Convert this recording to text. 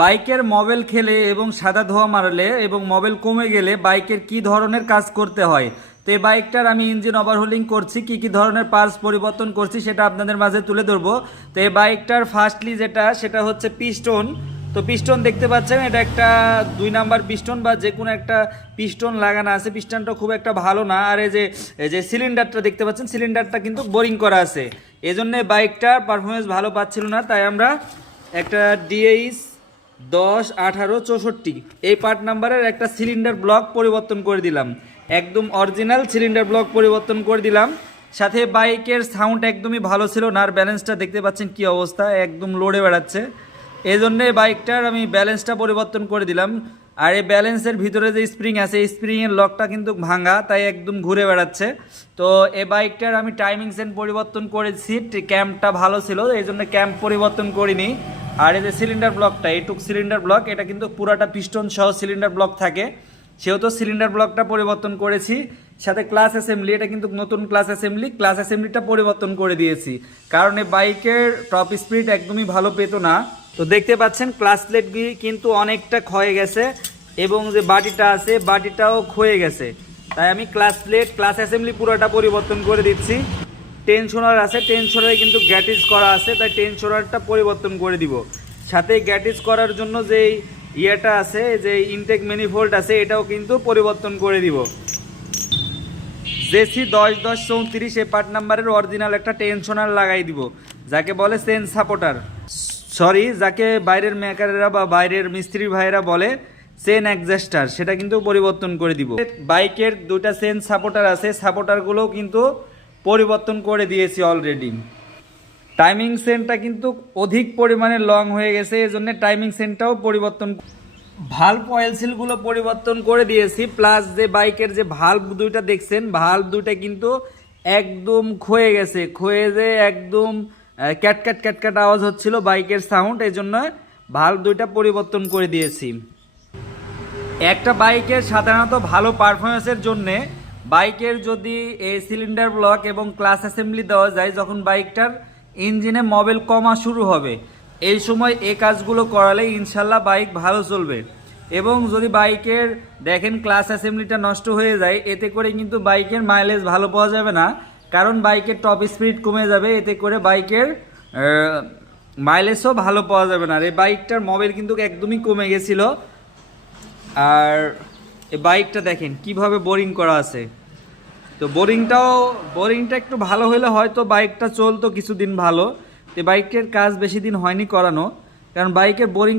বাইকের মোবাইল খেলে এবং সাদা ধোয়া মারলে এবং মোবাইল কমে গেলে বাইকের কি ধরনের কাজ করতে হয়? তো এই বাইকটার আমি ইঞ্জিন ওভারহোলিং করছি, কি কি ধরনের পার্স পরিবর্তন করছি সেটা আপনাদের মাঝে তুলে ধরবো। তো এই বাইকটার ফার্স্টলি যেটা, সেটা হচ্ছে পিস্টন তো পিস্টন দেখতে পাচ্ছেন, এটা একটা দুই নাম্বার পিস্টন বা যে কোনো একটা পিস্টন লাগানো আছে। পিস্টনটা খুব একটা ভালো না। আর এই যে যে সিলিন্ডারটা দেখতে পাচ্ছেন সিলিন্ডারটা কিন্তু বোরিং করা আছে। এই জন্য বাইকটার পারফরমেন্স ভালো পাচ্ছিল না। তাই আমরা একটা ডিএইচ দশ, আঠারো, চৌষট্টি। এই পার্ট নাম্বারের একটা সিলিন্ডার ব্লক পরিবর্তন করে দিলাম। একদম অরিজিনাল সিলিন্ডার ব্লক পরিবর্তন করে দিলাম। সাথে বাইকের সাউন্ড একদমই ভালো ছিল না, আর ব্যালেন্সটা দেখতে পাচ্ছেন কি অবস্থা, একদম লড়ে বেড়াচ্ছে। এই জন্যে বাইকটার আমি ব্যালেন্সটা পরিবর্তন করে দিলাম। আর এই ব্যালেন্সের ভিতরে যে স্প্রিং আছে, এই স্প্রিংয়ের লকটা কিন্তু ভাঙা, তাই একদম ঘুরে বেড়াচ্ছে। তো এই বাইকটার আমি টাইমিং সেন্ট পরিবর্তন করেছি ক্যাম্পটা ভালো ছিল এই জন্য ক্যাম্প পরিবর্তন করিনি। আর এই যে সিলিন্ডার ব্লকটা এইটুক সিলিন্ডার ব্লক এটা কিন্তু পুরাটা পিস্টন সহ সিলিন্ডার ব্লক থাকে। সেহেতু সিলিন্ডার ব্লকটা পরিবর্তন করেছি। সাথে ক্লাস অ্যাসেম্বলি এটা কিন্তু নতুন ক্লাস অ্যাসেম্বলি ক্লাস অ্যাসেম্বলিটা পরিবর্তন করে দিয়েছি। কারণ এই বাইকের টপ স্পিড একদমই ভালো পেত না। তো দেখতে পাচ্ছেন ক্লাস প্লেটগুলি কিন্তু অনেকটা ক্ষয়ে গেছে এবং যে বাটিটা আছে, বাটিটাও ক্ষয়ে গেছে। তাই আমি ক্লাস প্লেট ক্লাস অ্যাসেম্বলি পুরোটা পরিবর্তন করে দিচ্ছি। টেনশনার আছে, টেনশনারে কিন্তু গ্যাটিস করা আছে, তাই টেনশনারটা পরিবর্তন করে দিব। সাথে গ্যাটিস করার জন্য যে ইয়েটা আছে যে ইনটেক ম্যানিফোল্ড আছে, এটাও কিন্তু পরিবর্তন করে দিব। জেসি দশ দশ চৌত্রিশ এ পার্ট নাম্বারের অরিজিনাল একটা টেনশনার লাগাই দিব, যাকে বলে সেন সাপোর্টার। সরি, যাকে বাইরের মেকারেরা বা বাইরের মিস্ত্রি ভাইয়েরা বলে সেন অ্যাডজাস্টার, সেটা কিন্তু পরিবর্তন করে দিব। বাইকের দুটা সেন সাপোর্টার আছে, সাপোর্টারগুলোও কিন্তু পরিবর্তন করে দিয়েছি অলরেডি টাইমিং সেন্টটা কিন্তু অধিক পরিমাণে লং হয়ে গেছে এই জন্য টাইমিং সেন্টটাও পরিবর্তন ভাল্ব অয়েল সিলগুলো পরিবর্তন করে দিয়েছি প্লাস যে বাইকের যে ভাল্ব দুইটা দেখছেন ভাল্ব দুইটা কিন্তু একদম ক্ষয়ে গেছে, ক্ষয়ে যে একদম ক্যাটক্যাট ক্যাটক্যাট আওয়াজ হচ্ছিল বাইকের সাউন্ড এই জন্য ভাল্ব দুইটা পরিবর্তন করে দিয়েছি। একটা বাইকের সাধারণত ভালো পারফরমেন্সের জন্য বাইকের যদি এই সিলিন্ডার ব্লক এবং ক্লাস অ্যাসেম্বলি দেওয়া যায়, যখন বাইকটার ইঞ্জিনে মবেল কমা শুরু হবে, এই সময় এই কাজগুলো করালে ইনশাল্লাহ বাইক ভালো চলবে। এবং যদি বাইকের, দেখেন ক্লাস অ্যাসেম্বলিটা নষ্ট হয়ে যায়, এতে করে কিন্তু বাইকের মাইলেজ ভালো পাওয়া যাবে না। কারণ বাইকের টপ স্পিড কমে যাবে, এতে করে বাইকের মাইলেজও ভালো পাওয়া যাবে না। আর এই বাইকটার মবেল কিন্তু একদমই কমে গেছিল। আর এই বাইকটা দেখেন, কীভাবে বোরিং করা আছে। তো বোরিংটাও, বোরিংটা একটু ভালো হলে হয়তো বাইকটা চলতো কিছুদিন ভালো। তো বাইকের কাজ বেশি দিন হয়নি করানো, কারণ বাইকের বোরিং